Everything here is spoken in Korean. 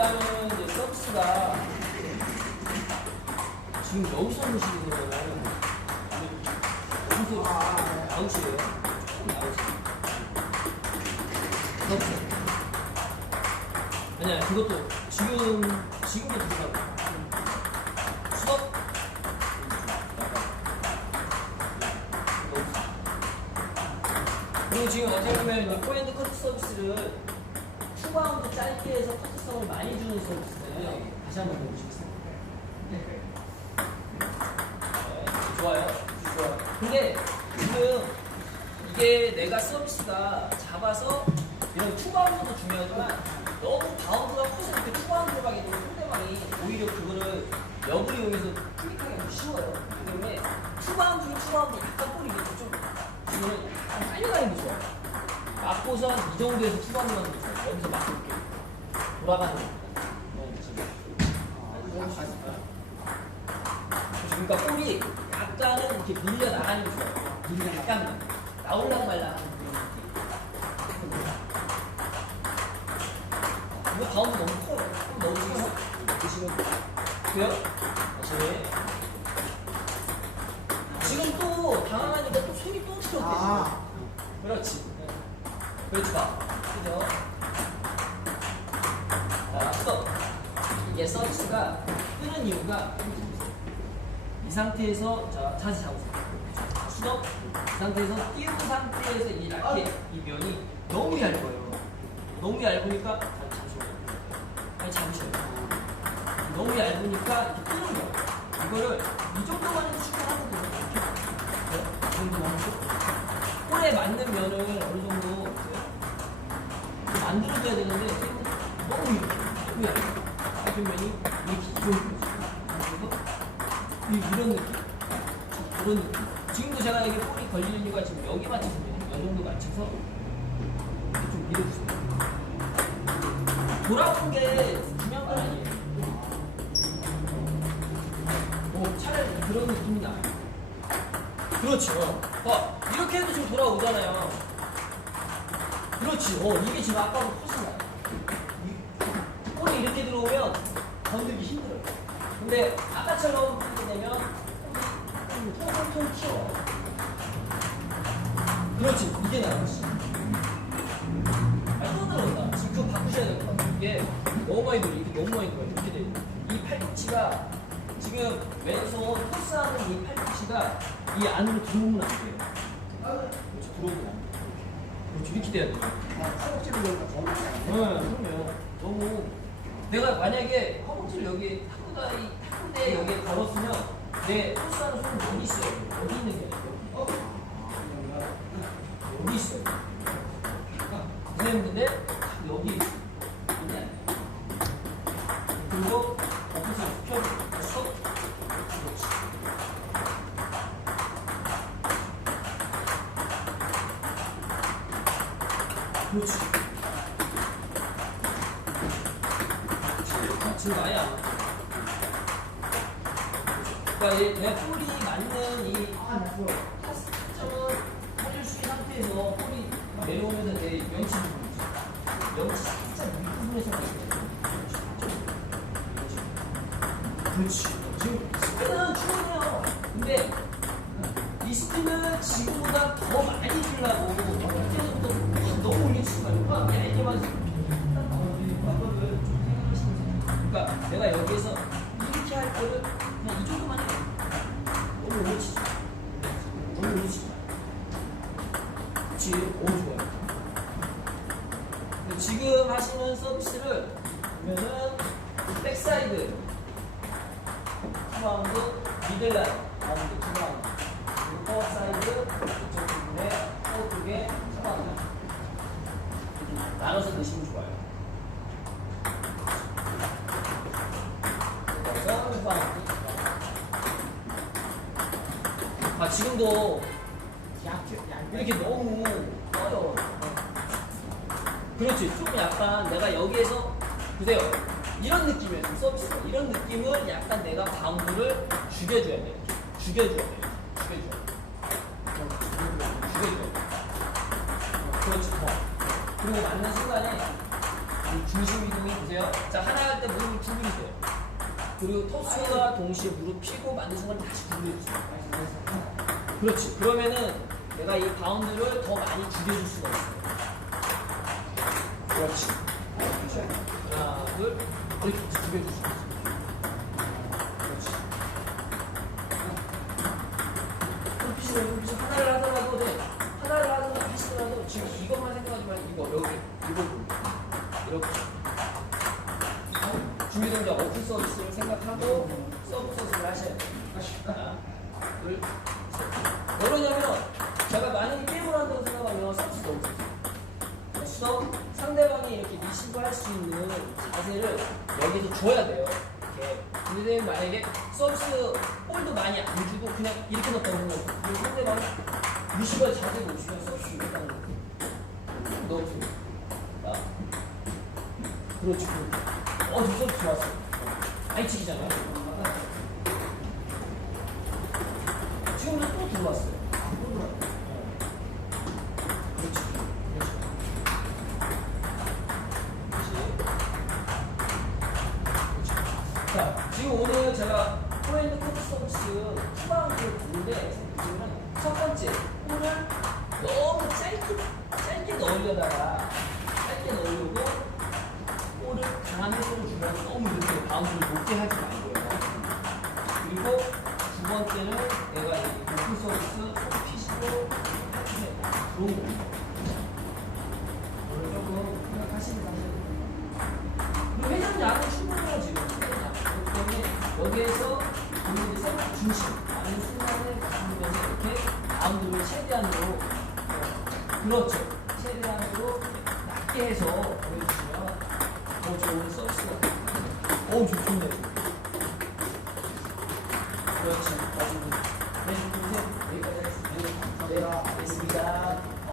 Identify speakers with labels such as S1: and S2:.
S1: 일단은 이제 서비스가 지금 여기서 보시는 거는 여기서 아웃이에요. 아웃. 서비스. 아니야, 그것도 지금 지금도 들어가고. 지금 어떻게 보면 이 포핸드 커트 서비스를 후바운드 짧게 해서 커트성을 많이 주는 서비스인데 다시 한번 보여주시겠어요? 네, 좋아요. 좋아요. 근데 지금 이게 내가 서비스가 잡아서 이런 투바운드도 중요하지만 너무 바운드가 커서 이렇게 투바운드로 가게 되면 상대방이 오히려 그거를 역을 이용해서 클릭하기가 좀 쉬워요. 그렇기 때문에 투바운드로 투바운드 약간 볼이 이렇게 좀 지금 약간 빨려가는 게 좋아요. 맞고선 이 정도에서 좋아요. 여기서 이렇게 돌아가는 거. 어, 지금. 그러니까 볼이 약간은 이렇게 밀려 나가는 게 좋아요. 밀려 약간 나올랑 말랑. 이거 가운데 너무 커요. 한번 넣어주세요. 보시면 돼요? 다시. 지금 또 당황하니까 또 손이 또 틀어져.
S2: 아.
S1: 그렇지. 그렇지 봐. 그죠? 자, 스톱. 이게 서비스가 뜨는 이유가 이 상태에서 자 자세 잡으세요. 수덕 이 상태에서 띄운 상태에서 이 라켓 이 면이 너무 얇아요. 너무 얇으니까 잠시만요. 너무 얇으니까 뜨는 거예요. 이거를 이 정도만 해도 하거든요. 이렇게. 네? 이 정도만. 홀에 맞는 면을 어느 정도 네? 만들어줘야 되는데 너무 이렇게 너무 얇아요. 얇은 면이 이렇게 이런 그래서 이- 이런 느낌. 이런 느낌. 지금도 제가 이게 볼이 걸리는 이유가 지금 여기 맞춰서요 이 정도 맞춰서 좀 밀어주세요. 돌아오는 게 중요한 건 아니에요. 뭐 차라리 그런 느낌이 나요. 그렇죠. 어, 이렇게 해도 지금 돌아오잖아요 그렇지 어, 이게 지금 나요 이- 볼이 이렇게 들어오면 건들기 힘들어요 근데 아까처럼 하게 되면 통통통 튀어. 그렇지, 이게 나았지. 아니, 또 들어온다. 지금 그거 바꾸셔야 될 것 같아요. 이게 너무 많이 들어, 이게 너무 많이 들어. 이렇게 돼. 이 팔꿈치가 지금 왼손 토스하는 이 팔꿈치가 이 안으로 들어오면 안 돼요. 그렇죠, 들어오면 안 돼요. 이렇게 돼야
S2: 보니까 더 많이
S1: 네. 너무 내가 만약에 허벅지를 여기 탁구다 이 탁구대 여기에 걸었으면 내 토스하는 손은 여기 있어요. 여기 있는 게 아니고 여기. 여기 있어요. 그랬는데 여기 있어. 여기 아니야. 그리고 어깨를 펴서 그렇지. 그렇지. 와. 그러니까 얘, 내 볼이 맞는 이수 있는 상태에서 볼이 내려오면서 내 명치. 명치 살짝 윗부분에서 그렇지. 지금 스피드는 충분해요. 근데 이 스피드는 지금보다 더 많이 주려고 어깨부 그러니까 내가 여기에서 이렇게 할 거를 그냥 이 정도만 해. 너무 마. 너무 마. 그렇지. 오 좋아요. 지금 하시는 서비스를 보면은 백사이드 투바운드 미들라인 바운드 투바운드 그리고 파워 사이드 이쪽 부분에 파워 쪽에 투바운드 나눠서 넣으시면 좋아요. 아 지금도 이렇게 너무 떠요. 그렇지. 좀 약간 내가 여기에서 보세요. 이런 느낌이에요. 지금 서비스가 이런 느낌을 약간 내가 바운드를 죽여줘야 돼. 죽여줘야 돼. 죽여줘야 돼. 그리고 맞는 순간에 이 중심 이동이 보세요. 자 하나 할 때 무릎을 구부리세요. 그리고 토스가 동시에 무릎 펴고 만든 순간 다시 구부려주세요. 그렇지. 그러면은 내가 이 바운드를 더 많이 죽여줄 수가 있어요. 그렇지. 하나, 둘, 이렇게 죽여줄 수가 있어요. 그렇지. 불빛이 불빛이 하나를 하더라도 돼. 하나를 하더라도 하시더라도 지금 이것만 생각하지 말고 이거 여기 이거 이렇게 준비 동작 오픈 서비스를 생각하고 서브 서비스를 하셔야 돼요. 둘, 셋. 왜냐면 제가 만약에 게임을 한다고 생각하면 서비스가 없어요. 수업 상대방이 이렇게 리시브 할수 있는 자세를 여기서 줘야 돼요. 근데 만약에 서비스 볼도 많이 안 주고 그냥 이렇게 넣었다고. 그럼 상대방이 리시브할 자세가 없으면 서비스 못하는 거예요. 넣어주세요. 자. 그렇지, 그렇지. 어, 저 서비스 좋았어. 많이 치기잖아요. 지금도 또 들어왔어요. 첫 번째 볼을 너무 짧게 짧게 넣으려다가 짧게 넣으려고 볼을 강한 회전을 주면서 너무 바운드를 높게 하지 말고요. 그리고 두 번째는 내가 이 오픈 서비스 핏으로 해주면 좋은 겁니다. 오늘 조금 생각하시는 상태입니다. 그리고 회전량은 충분해요 지금. 그렇기 때문에 여기에서 본인의 세번 중심 많은 순간을 가지면서 이렇게 바운드를 최대한으로 어, 그렇죠 최대한으로 낮게 해서 보여주시면 더 좋은 서비스가 됩니다. 어 좋습니다. 그렇지. 네, 여기까지 하겠습니다. 네, 알겠습니다.